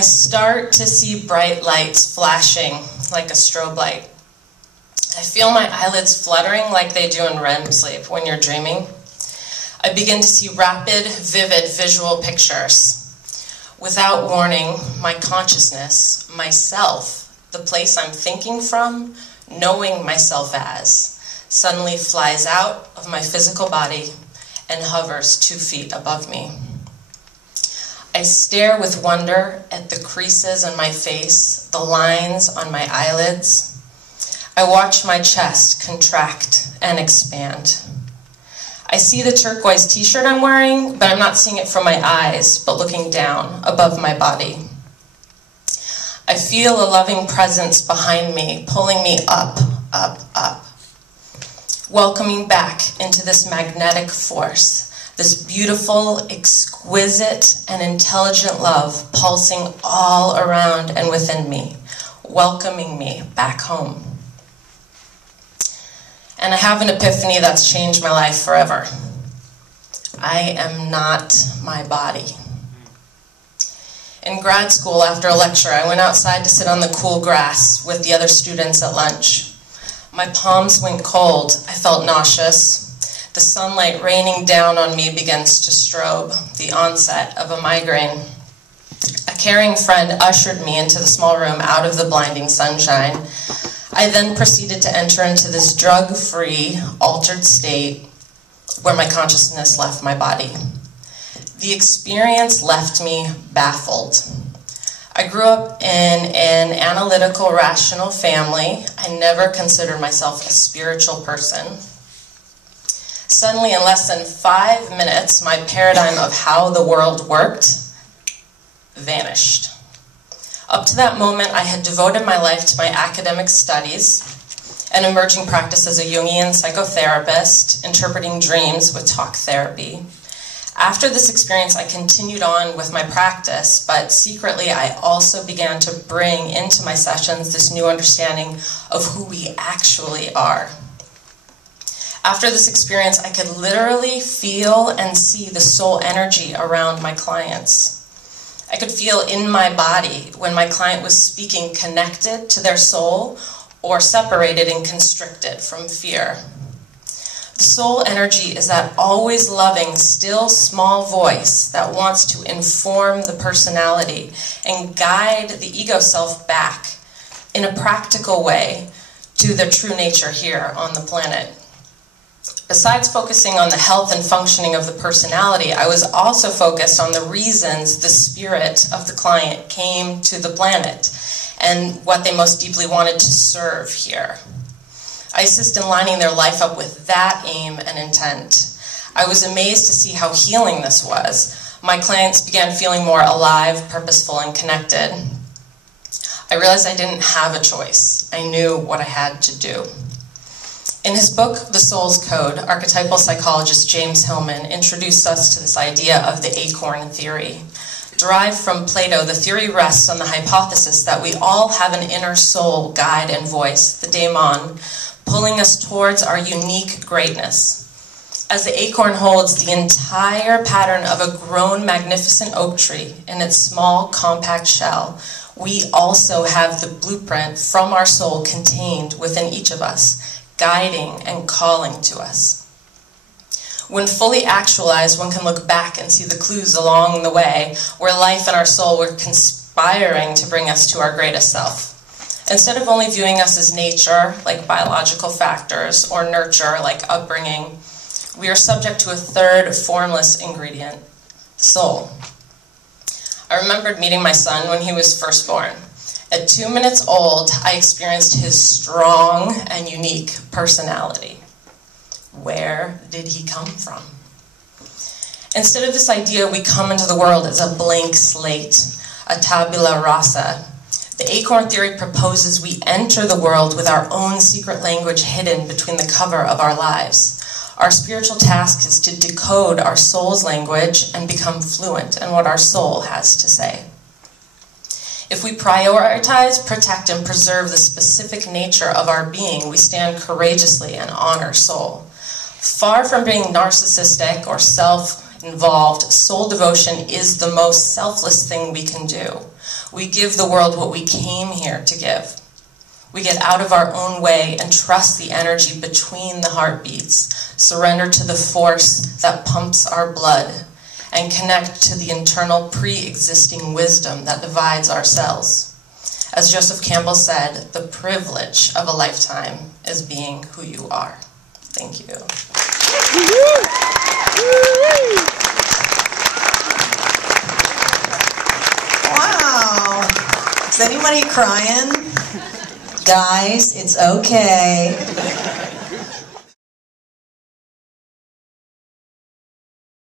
I start to see bright lights flashing like a strobe light. I feel my eyelids fluttering like they do in REM sleep when you're dreaming. I begin to see rapid, vivid visual pictures. Without warning, my consciousness, myself, the place I'm thinking from, knowing myself as, suddenly flies out of my physical body and hovers 2 feet above me. I stare with wonder at the creases on my face, the lines on my eyelids. I watch my chest contract and expand. I see the turquoise t-shirt I'm wearing, but I'm not seeing it from my eyes, but looking down above my body. I feel a loving presence behind me, pulling me up, up, up, welcoming back into this magnetic force, this beautiful, exquisite, and intelligent love pulsing all around and within me, welcoming me back home. And I have an epiphany that's changed my life forever. I am not my body. In grad school, after a lecture, I went outside to sit on the cool grass with the other students at lunch. My palms went cold. I felt nauseous. The sunlight raining down on me begins to strobe, the onset of a migraine. A caring friend ushered me into the small room out of the blinding sunshine. I then proceeded to enter into this drug-free, altered state where my consciousness left my body. The experience left me baffled. I grew up in an analytical, rational family. I never considered myself a spiritual person. Suddenly, in less than 5 minutes, my paradigm of how the world worked vanished. Up to that moment, I had devoted my life to my academic studies, an emerging practice as a Jungian psychotherapist, interpreting dreams with talk therapy. After this experience, I continued on with my practice, but secretly I also began to bring into my sessions this new understanding of who we actually are. After this experience, I could literally feel and see the soul energy around my clients. I could feel in my body when my client was speaking connected to their soul or separated and constricted from fear. The soul energy is that always loving, still small voice that wants to inform the personality and guide the ego self back in a practical way to their true nature here on the planet. Besides focusing on the health and functioning of the personality, I was also focused on the reasons the spirit of the client came to the planet and what they most deeply wanted to serve here. I assist in lining their life up with that aim and intent. I was amazed to see how healing this was. My clients began feeling more alive, purposeful, and connected. I realized I didn't have a choice. I knew what I had to do. In his book, The Soul's Code, archetypal psychologist James Hillman introduced us to this idea of the acorn theory. Derived from Plato, the theory rests on the hypothesis that we all have an inner soul guide and voice, the daemon, pulling us towards our unique greatness. As the acorn holds the entire pattern of a grown, magnificent oak tree in its small, compact shell, we also have the blueprint from our soul contained within each of us, guiding and calling to us. When fully actualized, one can look back and see the clues along the way where life and our soul were conspiring to bring us to our greatest self. Instead of only viewing us as nature, like biological factors, or nurture, like upbringing, we are subject to a third formless ingredient, soul. I remembered meeting my son when he was first born. At 2 minutes old, I experienced his strong and unique personality. Where did he come from? Instead of this idea, we come into the world as a blank slate, a tabula rasa. The acorn theory proposes we enter the world with our own secret language hidden between the cover of our lives. Our spiritual task is to decode our soul's language and become fluent in what our soul has to say. If we prioritize, protect, and preserve the specific nature of our being, we stand courageously and honor soul. Far from being narcissistic or self-involved, soul devotion is the most selfless thing we can do. We give the world what we came here to give. We get out of our own way and trust the energy between the heartbeats, surrender to the force that pumps our blood, and connect to the internal pre-existing wisdom that divides our cells. As Joseph Campbell said, the privilege of a lifetime is being who you are. Thank you. Wow. Is anybody crying? Guys, it's okay.